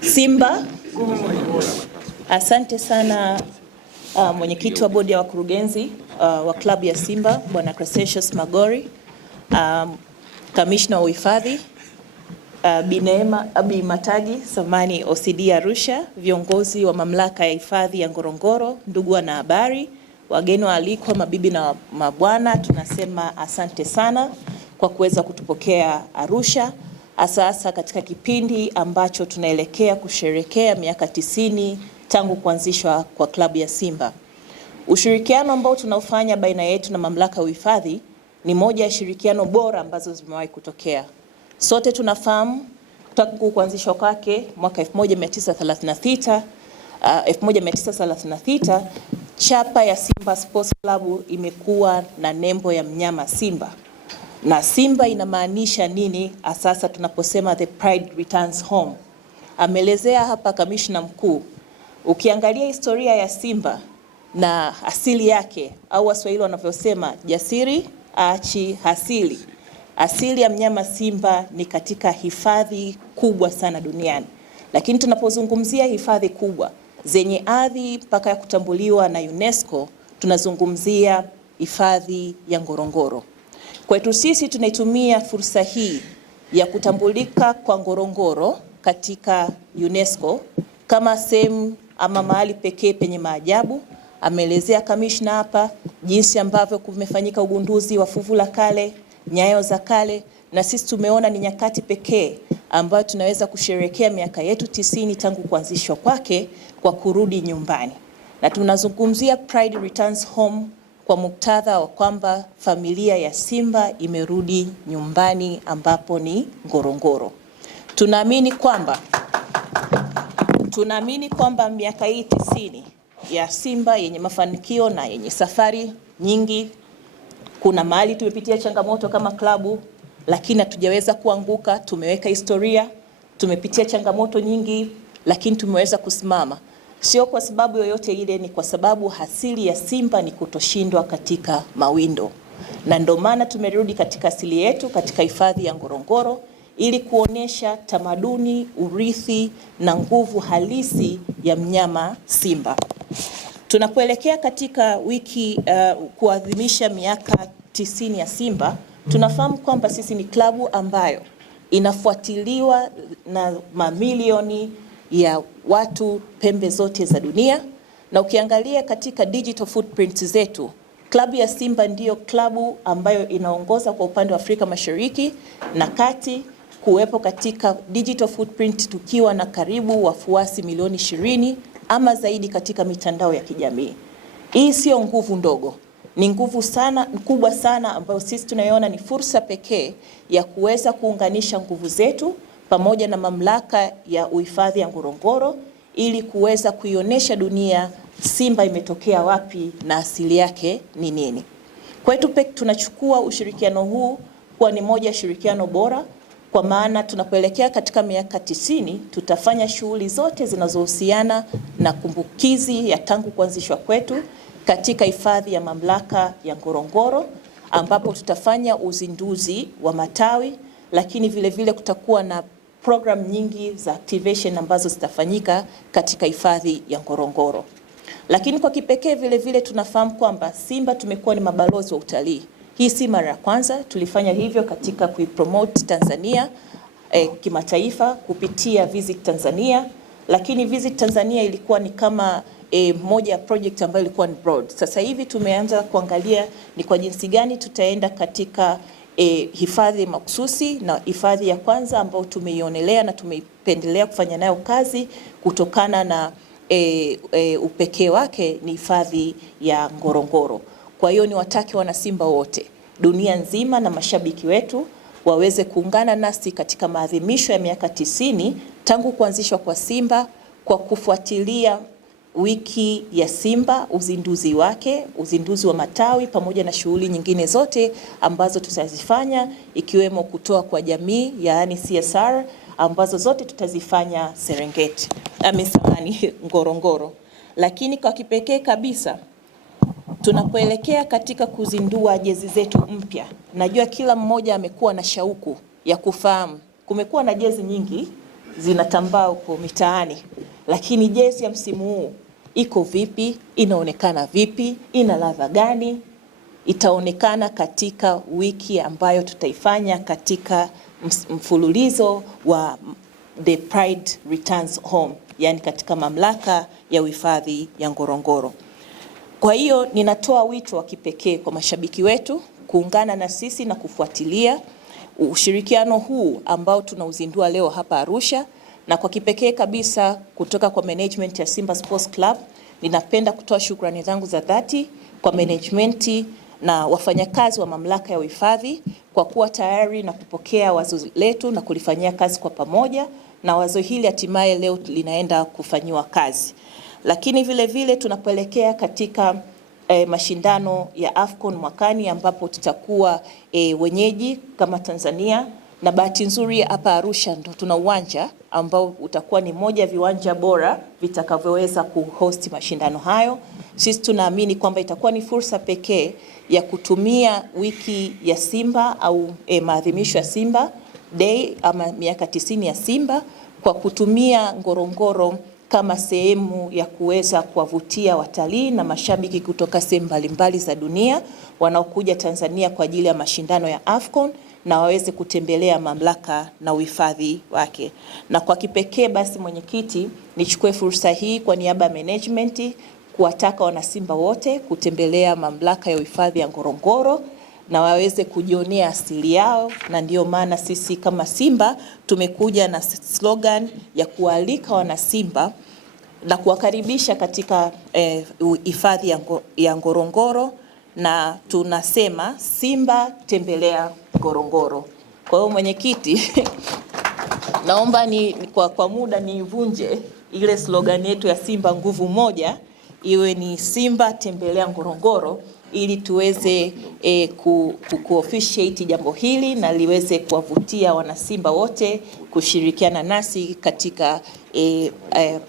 Simba. Asante sana mwenyekiti wa bodi ya wakurugenzi wa klabu ya Simba Bwana Crescentius Magori, kamishna wa uhifadhi Bineema Abi Matagi Samani OCD Arusha, viongozi wa mamlaka ya hifadhi ya Ngorongoro, ndugu na habari, wageni waalikwa, mabibi na mabwana, tunasema asante sana kwa kuweza kutupokea Arusha, hasa katika kipindi ambacho tunaelekea kusherekea miaka 90 tangu kuanzishwa kwa klabu ya Simba. Ushirikiano ambao tunaufanya baina yetu na mamlaka ya uhifadhi ni moja ya shirikiano bora ambazo zimewahi kutokea. Sote tunafahamu tangu kuanzishwa kwake mwaka 1936 chapa ya Simba Sports Club imekuwa na nembo ya mnyama Simba. Na Simba inamaanisha nini sasa tunaposema the pride returns home? Amelezea hapa kamishna mkuu. Ukiangalia historia ya Simba na asili yake, au Waswahili wanavyosema jasiri achi hasili. Asili ya mnyama Simba ni katika hifadhi kubwa sana duniani. Lakini tunapozungumzia hifadhi kubwa zenye ardhi mpaka ya kutambuliwa na UNESCO, tunazungumzia hifadhi ya Ngorongoro. Kwetu sisi tunaitumia fursa hii ya kutambulika kwa Ngorongoro katika UNESCO kama sehemu ama mahali pekee penye maajabu. Ameelezea kamishna hapa jinsi ambavyo kumefanyika ugunduzi wa fuvu la kale, nyayo za kale, na sisi tumeona ni nyakati pekee ambayo tunaweza kusherehekea miaka yetu 90 tangu kuanzishwa kwake kwa kurudi nyumbani. Na tunazungumzia Pride Returns Home kwa muktadha wa kwamba familia ya Simba imerudi nyumbani ambapo ni Ngorongoro. Tunaamini kwamba miaka hii 90 ya Simba yenye mafanikio na yenye safari nyingi, kuna mahali tumepitia changamoto kama klabu, lakini hatujaweza kuanguka. Tumeweka historia, tumepitia changamoto nyingi, lakini tumeweza kusimama. Sio kwa sababu yoyote ile, ni kwa sababu asili ya Simba ni kutoshindwa katika mawindo. Na ndio maana tumerudi katika asili yetu katika hifadhi ya Ngorongoro ili kuonesha tamaduni, urithi na nguvu halisi ya mnyama Simba. Tunapoelekea katika wiki kuadhimisha miaka 90 ya Simba, tunafahamu kwamba sisi ni klabu ambayo inafuatiliwa na mamilioni ya watu pembe zote za dunia. Na ukiangalia katika digital footprint zetu, klabu ya Simba ndiyo klabu ambayo inaongoza kwa upande wa Afrika Mashariki na Kati kuwepo katika digital footprint, tukiwa na karibu wafuasi milioni 20 ama zaidi katika mitandao ya kijamii. Hii sio nguvu ndogo, ni nguvu kubwa sana ambayo sisi tunaiona ni fursa pekee ya kuweza kuunganisha nguvu zetu pamoja na mamlaka ya uhifadhi ya Ngorongoro ili kuweza kuionyesha dunia Simba imetokea wapi na asili yake ni nini. Kwetu tunachukua ushirikiano huu kuwa ni moja ya shirikiano bora, kwa maana tunapoelekea katika miaka 90 tutafanya shughuli zote zinazohusiana na kumbukizi ya tangu kuanzishwa kwetu katika hifadhi ya mamlaka ya Ngorongoro, ambapo tutafanya uzinduzi wa matawi, lakini vile kutakuwa na program nyingi za activation ambazo zitafanyika katika hifadhi ya Ngorongoro. Lakini kwa kipekee vile tunafahamu kwamba Simba tumekuwa ni mabalozi wa utalii. Hii si mara ya kwanza, tulifanya hivyo katika kuipromote Tanzania kimataifa kupitia Visit Tanzania, lakini Visit Tanzania ilikuwa ni kama moja ya project ambayo ilikuwa ni broad. Sasa hivi tumeanza kuangalia ni kwa jinsi gani tutaenda katika hifadhi mahususi, na hifadhi ya kwanza ambayo tumeionelea na tumeipendelea kufanya nayo kazi kutokana na upekee wake ni hifadhi ya Ngorongoro. Kwa hiyo ni wataki wana Simba wote dunia nzima na mashabiki wetu waweze kuungana nasi katika maadhimisho ya miaka 90 tangu kuanzishwa kwa Simba kwa kufuatilia wiki ya Simba, uzinduzi wake, uzinduzi wa matawi pamoja na shughuli nyingine zote ambazo tutazifanya, ikiwemo kutoa kwa jamii, yaani CSR, ambazo zote tutazifanya Serengeti, Ngorongoro. Lakini kwa kipekee kabisa tunapoelekea katika kuzindua jezi zetu mpya, najua kila mmoja amekuwa na shauku ya kufahamu. Kumekuwa na jezi nyingi zinatambaa huko mitaani, lakini jezi ya msimu huu iko vipi? Inaonekana vipi? Ina ladha gani? Itaonekana katika wiki ambayo tutaifanya katika mfululizo wa The Pride Returns Home, yani katika mamlaka ya uhifadhi ya Ngorongoro. Kwa hiyo ninatoa wito wa kipekee kwa mashabiki wetu kuungana na sisi na kufuatilia ushirikiano huu ambao tunauzindua leo hapa Arusha, na kwa kipekee kabisa kutoka kwa management ya Simba Sports Club. Ninapenda kutoa shukrani zangu za dhati kwa management na wafanyakazi wa mamlaka ya uhifadhi kwa kuwa tayari na kupokea wazo letu na kulifanyia kazi kwa pamoja, na wazo hili hatimaye leo linaenda kufanyiwa kazi. Lakini vile vile tunapoelekea katika mashindano ya AFCON mwakani ambapo tutakuwa wenyeji kama Tanzania, na bahati nzuri hapa Arusha ndo tuna uwanja ambao utakuwa ni moja ya viwanja bora vitakavyoweza kuhost mashindano hayo. Sisi tunaamini kwamba itakuwa ni fursa pekee ya kutumia wiki ya Simba au maadhimisho ya Simba Day ama miaka 90 ya Simba kwa kutumia Ngorongoro kama sehemu ya kuweza kuwavutia watalii na mashabiki kutoka sehemu mbalimbali za dunia wanaokuja Tanzania kwa ajili ya mashindano ya AFCON na waweze kutembelea mamlaka na uhifadhi wake. Na kwa kipekee basi, mwenyekiti, nichukue fursa hii kwa niaba ya management kuwataka wanasimba wote kutembelea mamlaka ya uhifadhi ya Ngorongoro na waweze kujionea asili yao, na ndio maana sisi kama Simba tumekuja na slogan ya kualika wanasimba na kuwakaribisha katika hifadhi ya Ngorongoro, na tunasema Simba tembelea Ngorongoro. Kwa hiyo mwenyekiti, naomba kwa muda nivunje ile slogan yetu ya Simba nguvu moja, iwe ni Simba tembelea Ngorongoro, ili tuweze ku-officiate jambo hili na liweze kuwavutia wanasimba wote kushirikiana nasi katika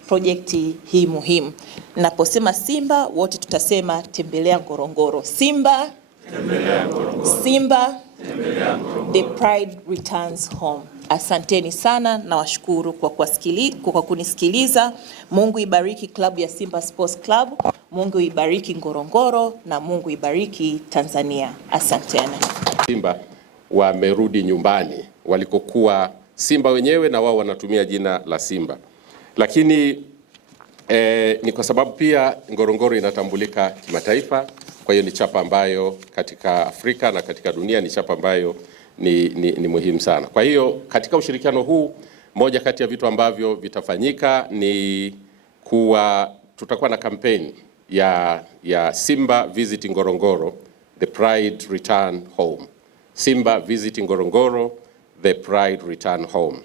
projekti hii muhimu. Naposema Simba wote tutasema tembelea Ngorongoro. Simba tembelea Ngorongoro. Simba tembelea Ngorongoro. The Pride Returns Home. Asanteni sana na washukuru kwa kunisikiliza. Mungu ibariki klabu ya Simba Sports Club, Mungu ibariki Ngorongoro na Mungu ibariki Tanzania. Asanteni. Simba wamerudi nyumbani walikokuwa Simba wenyewe, na wao wanatumia jina la Simba. Lakini ni kwa sababu pia Ngorongoro inatambulika kimataifa, kwa hiyo ni chapa ambayo katika Afrika na katika dunia ni chapa ambayo ni muhimu sana. Kwa hiyo katika ushirikiano huu, moja kati ya vitu ambavyo vitafanyika ni tutakuwa na kampeni ya Simba Visit Ngorongoro, The Pride Return Home. Simba Visit Ngorongoro, The Pride Return Home.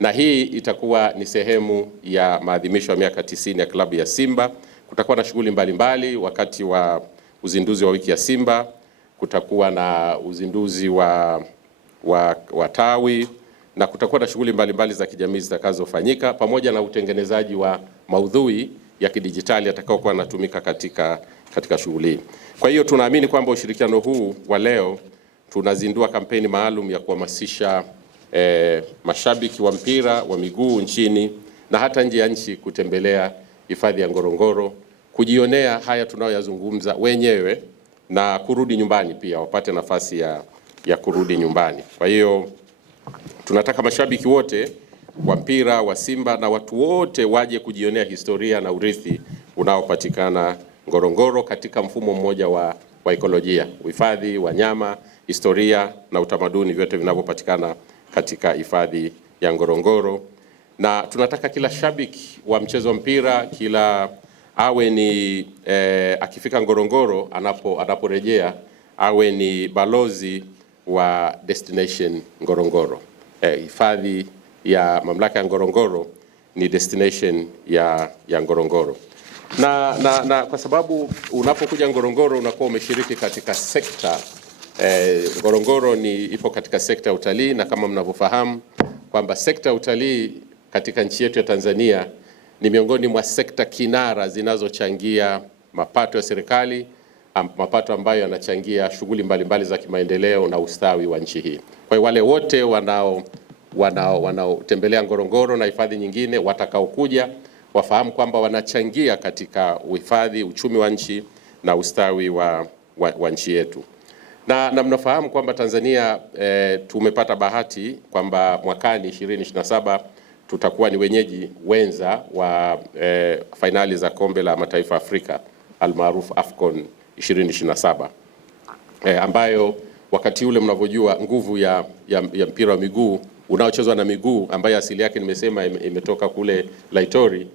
Na hii itakuwa ni sehemu ya maadhimisho ya miaka 90 ya klabu ya Simba. Kutakuwa na shughuli mbalimbali wakati wa uzinduzi wa wiki ya Simba. Kutakuwa na uzinduzi wa tawi, na kutakuwa na shughuli mbalimbali za kijamii zitakazofanyika pamoja na utengenezaji wa maudhui ya kidijitali atakayokuwa yanatumika katika shughuli. Kwa hiyo tunaamini kwamba ushirikiano huu wa leo tunazindua kampeni maalum ya kuhamasisha mashabiki wa mpira wa miguu nchini na hata nje ya nchi kutembelea hifadhi ya Ngorongoro, kujionea haya tunayoyazungumza wenyewe na kurudi nyumbani pia wapate nafasi ya kurudi nyumbani. Kwa hiyo tunataka mashabiki wote wa mpira wa Simba na watu wote waje kujionea historia na urithi unaopatikana Ngorongoro katika mfumo mmoja wa ekolojia, uhifadhi, wanyama, historia na utamaduni, vyote vinavyopatikana katika hifadhi ya Ngorongoro. Na tunataka kila shabiki wa mchezo wa mpira, kila awe ni akifika Ngorongoro, anaporejea awe ni balozi wa destination Ngorongoro. Hifadhi ya mamlaka ya Ngorongoro ni destination ya Ngorongoro. Na kwa sababu unapokuja Ngorongoro unakuwa umeshiriki katika sekta Ngorongoro ipo katika sekta ya utalii, na kama mnavyofahamu kwamba sekta ya utalii katika nchi yetu ya Tanzania ni miongoni mwa sekta kinara zinazochangia mapato ya serikali, mapato ambayo yanachangia shughuli mbalimbali za kimaendeleo na ustawi wa nchi hii. Kwa hiyo wale wote wanaotembelea Ngorongoro na hifadhi nyingine watakaokuja wafahamu kwamba wanachangia katika uhifadhi, uchumi wa nchi na ustawi wa nchi yetu. Na mnafahamu kwamba Tanzania tumepata bahati kwamba mwakani 2027 tutakuwa ni wenyeji wenza wa fainali za Kombe la Mataifa Afrika almaarufu AFCON 2027 ambayo wakati ule mnavyojua nguvu ya mpira wa miguu unaochezwa na miguu ambayo asili yake nimesema imetoka kule Laitori,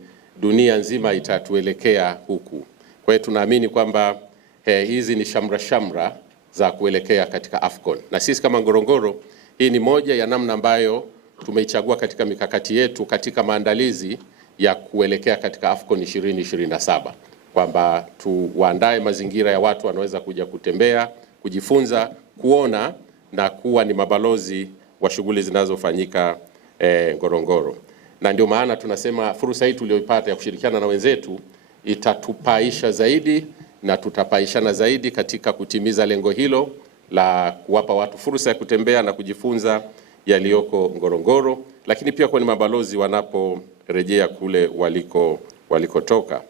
dunia nzima itatuelekea huku. Kwa hiyo tunaamini kwamba hizi ni shamra za kuelekea katika AFCON. Na sisi kama Ngorongoro, hii ni moja ya namna ambayo tumeichagua katika mikakati yetu katika maandalizi ya kuelekea katika AFCON 2027, kwamba tuwaandae mazingira ya watu wanaweza kuja kutembea, kujifunza, kuona na kuwa ni mabalozi wa shughuli zinazofanyika Ngorongoro. Na ndio maana tunasema fursa hii tuliyoipata ya kushirikiana na wenzetu itatupaisha zaidi na tutapaishana zaidi katika kutimiza lengo hilo la kuwapa watu fursa ya kutembea na kujifunza yaliyoko Ngorongoro, lakini pia kwa ni mabalozi wanaporejea kule walikotoka.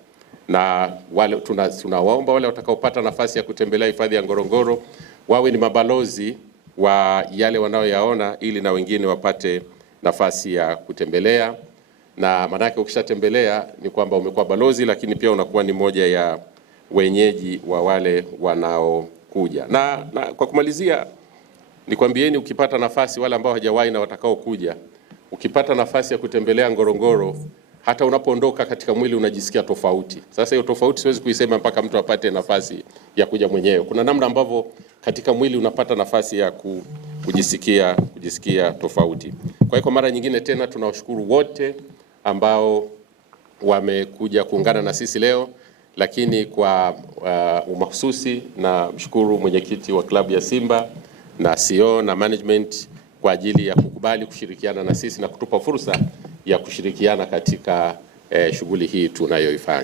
Na wale tunawaomba wale watakaopata nafasi ya kutembelea hifadhi ya Ngorongoro wawe ni mabalozi wa yale wanaoyaona, ili na wengine wapate nafasi ya kutembelea. Na maanake ukishatembelea ni kwamba umekuwa balozi, lakini pia unakuwa ni moja ya wenyeji wa wale wanaokuja. Na kwa kumalizia, nikwambieni, ukipata nafasi, wale ambao hawajawahi na watakao kuja, ukipata nafasi ya kutembelea Ngorongoro, hata unapoondoka katika mwili unajisikia tofauti. Sasa hiyo tofauti siwezi kuisema mpaka mtu apate nafasi ya kuja mwenyewe. Kuna namna ambavyo katika mwili unapata nafasi ya kujisikia tofauti. Kwa hiyo kwa mara nyingine tena tunawashukuru wote ambao wamekuja kuungana na sisi leo, lakini kwa umahususi na mshukuru mwenyekiti wa klabu ya Simba na CEO na management kwa ajili ya kukubali kushirikiana na sisi na kutupa fursa ya kushirikiana katika shughuli hii tunayoifanya.